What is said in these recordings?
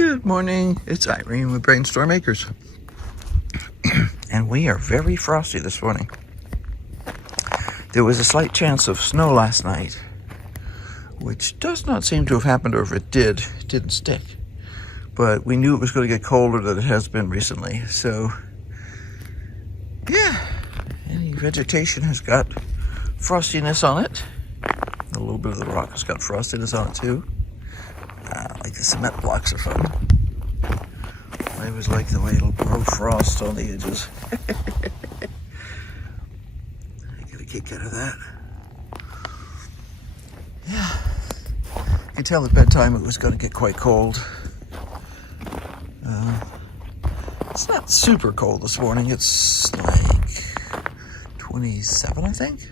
Good morning, it's Irene with BrainStormAcres. And we are very frosty this morning. There was a slight chance of snow last night, which does not seem to have happened, or if it did, it didn't stick. But we knew it was going to get colder than it has been recently, so yeah, any vegetation has got frostiness on it. A little bit of the rock has got frostiness on it too. Like the cement blocks are fun. I always like the way it'll grow frost on the edges. I get a kick out of that. Yeah, you could tell at bedtime it was going to get quite cold. It's not super cold this morning. It's like 27, I think.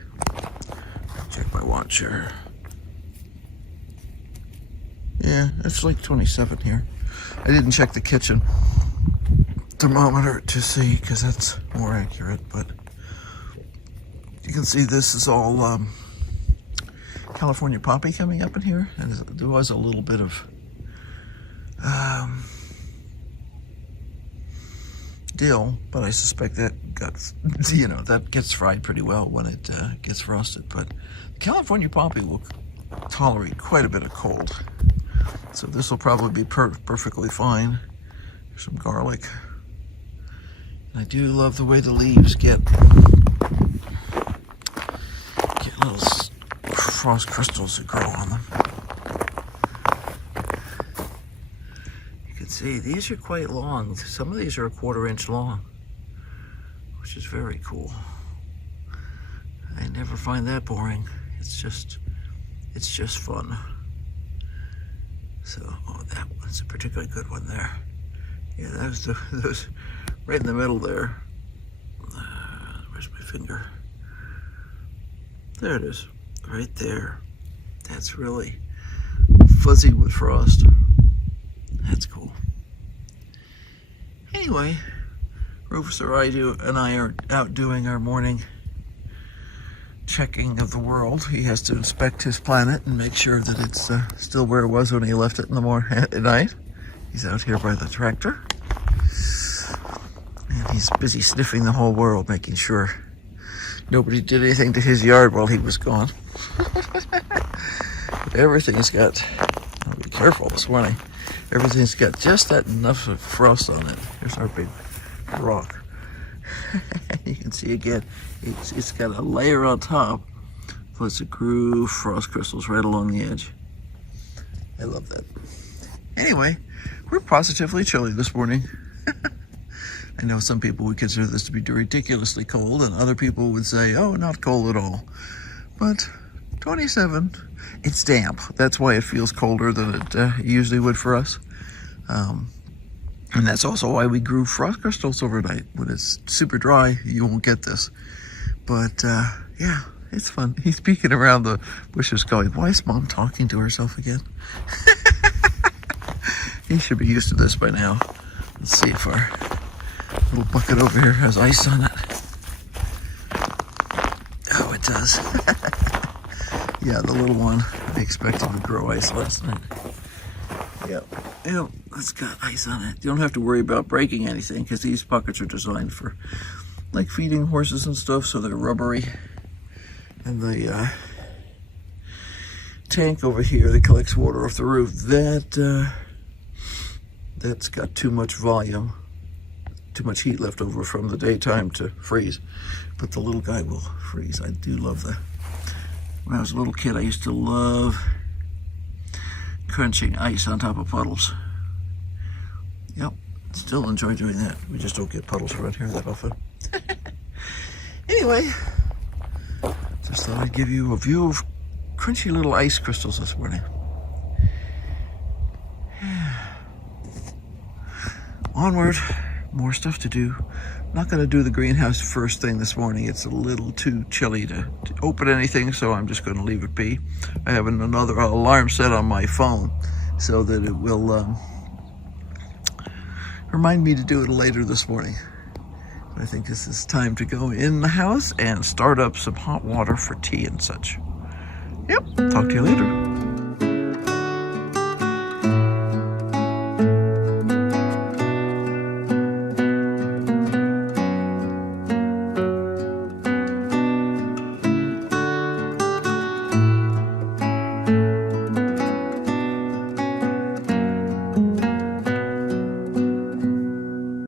Check my watch here. Yeah, it's like 27 here. I didn't check the kitchen thermometer to see, because that's more accurate, but you can see this is all California poppy coming up in here, and there was a little bit of dill, but I suspect that got, that gets fried pretty well when it gets frosted. But the California poppy will tolerate quite a bit of cold. So this will probably be perfectly fine. There's some garlic. And I do love the way the leaves get little frost crystals that grow on them. You can see these are quite long. Some of these are 1/4 inch long, which is very cool. I never find that boring. It's just fun. So, oh, that one's a particularly good one there. Yeah, those right in the middle there. Where's my finger? There it is, right there. That's really fuzzy with frost. That's cool. Anyway, Rufus and I are out doing our morning checking of the world. He has to inspect his planet and make sure that it's still where it was when he left it in the morning at night. He's out here by the tractor, and he's busy sniffing the whole world, making sure nobody did anything to his yard while he was gone. Everything's got, I'll be careful this morning, everything's got just that enough of frost on it. Here's our big rock. You can see again, it's got a layer on top, plus a groove frost crystals right along the edge. I love that. Anyway, we're positively chilly this morning. I know some people would consider this to be ridiculously cold, and other people would say, oh, not cold at all. But 27, it's damp. That's why it feels colder than it usually would for us. And that's also why we grew frost crystals overnight. When it's super dry, you won't get this. But yeah, it's fun. He's peeking around the bushes going, why is Mom talking to herself again? He should be used to this by now. Let's see if our little bucket over here has ice on it. Oh, it does. Yeah, the little one, I expected to grow ice last night. Yep, it's got ice on it. You don't have to worry about breaking anything, because these buckets are designed for like feeding horses and stuff, so they're rubbery. And the tank over here that collects water off the roof, that's got too much volume, too much heat left over from the daytime to freeze. But the little guy will freeze. I do love that. When I was a little kid, I used to love crunching ice on top of puddles. Yep, still enjoy doing that. We just don't get puddles around here that often. Anyway, just thought I'd give you a view of crunchy little ice crystals this morning. Onward, more stuff to do. I'm not going to do the greenhouse first thing this morning. It's a little too chilly to open anything, so I'm just going to leave it be. I have another alarm set on my phone so that it will remind me to do it later this morning. I think this is time to go in the house and start up some hot water for tea and such. Yep, talk to you later.